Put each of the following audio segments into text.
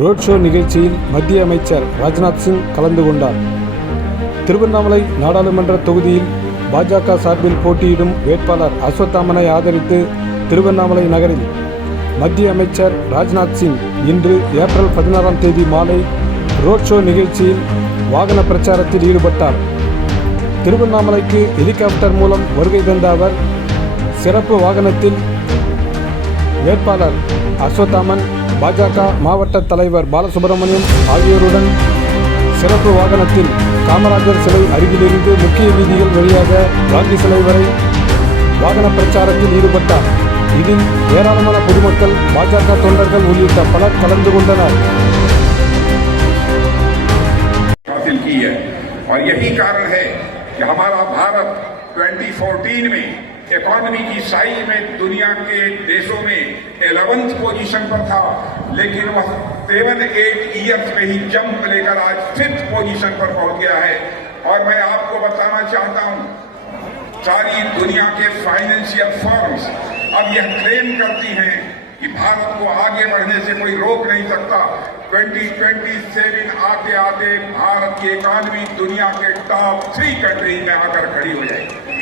road show நிகழ்ச்சியில் மத்திய அமைச்சர் ராஜ்நாத் சிங் கலந்து கொண்டார் திருவண்ணாமலை நாடாளுமன்ற தொகுதியில் பாஜக சார்பில் போட்டியிடும் வேட்பாளர் அஸ்வத்தாமனை ஆதரித்து திருவண்ணாமலை நகரில் மத்திய அமைச்சர் ராஜ்நாத் சிங் இன்று ஏப்ரல் பதினாறாம் தேதி மாலை ரோட் ஷோ நிகழ்ச்சியில் வாகன பிரச்சாரத்தில் ஈடுபட்டார் திருவண்ணாமலைக்கு ஹெலிகாப்டர் மூலம் வருகை தந்த அவர் சிறப்பு வாகனத்தில் வேட்பாளர் असोतमन बाजा का महावட்ட தலைவர் बालसुब्रमण्यम આગീയരുടൻ ചെറുപുഴവഗനത്തിൽ കമനരാджер ശബരി അരിഗുരിലൂടെ മുഖ്യവീഥികൾ വലിയവ പ്രാക്ഷിസല വരെ വഗന പ്രചാരത്തിന്റെ നേതൃത്വത്തിൽ ഇതിൻേരനമന പുരിമത്തൽ बाजाത കൊണ്ടർകൾ ഉലിയത പല കലഞ്ഞു കൊണ്ടാണ് കാതിൽ കീയ और यही कारण है कि हमारा भारत 2014 में इकोनॉमी की साई में दुनिया के देशों में एलेवंथ पोजीशन पर था लेकिन वह सेवन एट ईयर्स में ही जंप लेकर आज फिफ्थ पोजीशन पर पहुंच गया है और मैं आपको बताना चाहता हूं सारी दुनिया के फाइनेंशियल फॉर्म्स अब यह क्लेम करती हैं कि भारत को आगे बढ़ने से कोई रोक नहीं सकता ट्वेंटी सेवन आते आते भारत की इकॉनमी दुनिया के टॉप थ्री कंट्री में आकर खड़ी हो जाएगी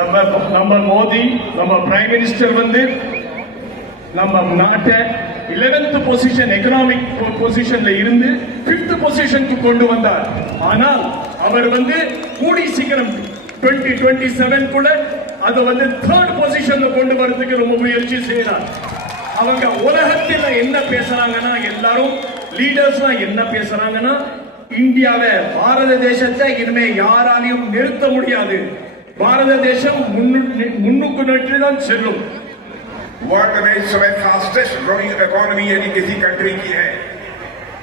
நம்ம நம்ம மோதி நம்ம பிரைம் மினிஸ்டர் வந்து நம்ம நாட்டை இலவென்த் பொசிஷன் எக்கனாமிக் பொசிஷன்ல இருந்து பிப்த் பொசிஷனுக்கு கொண்டு வந்தார் ஆனால் அவர் வந்து கூடி சீக்கிரம் டுவெண்ட்டி டுவெண்ட்டி செவன் கூட அதை வந்து தேர்ட் பொசிஷன்ல கொண்டு வரதுக்கு ரொம்ப முயற்சி செய்யறார் அவங்க உலகத்தில் என்ன பேசுறாங்கன்னா எல்லாரும் லீடர்ஸ்லாம் என்ன பேசுறாங்கன்னா இந்தியாவை பாரத தேசத்தை இனிமே யாராலையும் நிறுத்த முடியாது भारत देश वर्ल्ड में इस समय फास्टेस्ट ग्रोइंग इकोनॉमी यदि किसी कंट्री की है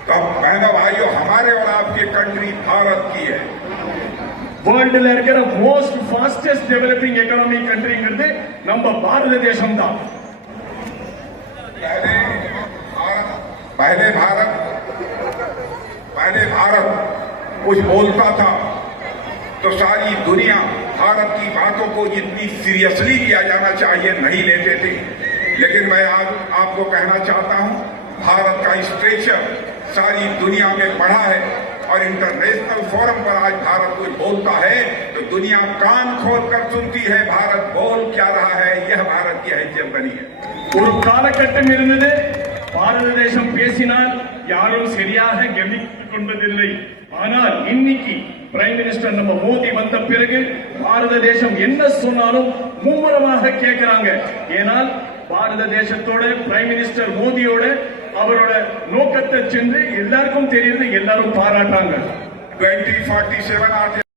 तो बहनों भाइयों हमारे और आपके कंट्री भारत की है वर्ल्ड लेकर most fastest developing economy country करते नंबर भारत देश हम था पहले भारत पहले भारत पहले भारत कुछ बोलता था तो सारी दुनिया भारत की बातों को जितनी सीरियसली लिया जाना चाहिए नहीं लेते थे लेकिन मैं आज आपको कहना चाहता हूं भारत का स्ट्रेचर सारी दुनिया में बढ़ा है और इंटरनेशनल फोरम पर आज भारत कोई बोलता है तो दुनिया कान खोल कर सुनती है भारत बोल क्या रहा है यह भारत की हैसियत बनी है ஒரு காலகட்டம் இருந்தது கொண்டதில்லை ஆனால் இன்னைக்கு பிரைம் மினிஸ்டர் நம்ம மோடி வந்த பிறகு பாரத தேசம் என்ன சொன்னாலும் மும்முரமாக கேட்கிறாங்க ஏனால் பாரத தேசத்தோட பிரைம் மினிஸ்டர் மோடியோட அவரோட நோக்கத்தை சென்று எல்லாருக்கும் தெரியுது எல்லாரும் பாராட்டாங்க டுவெண்ட்டி ஃபார்ட்டி செவன் ஆர்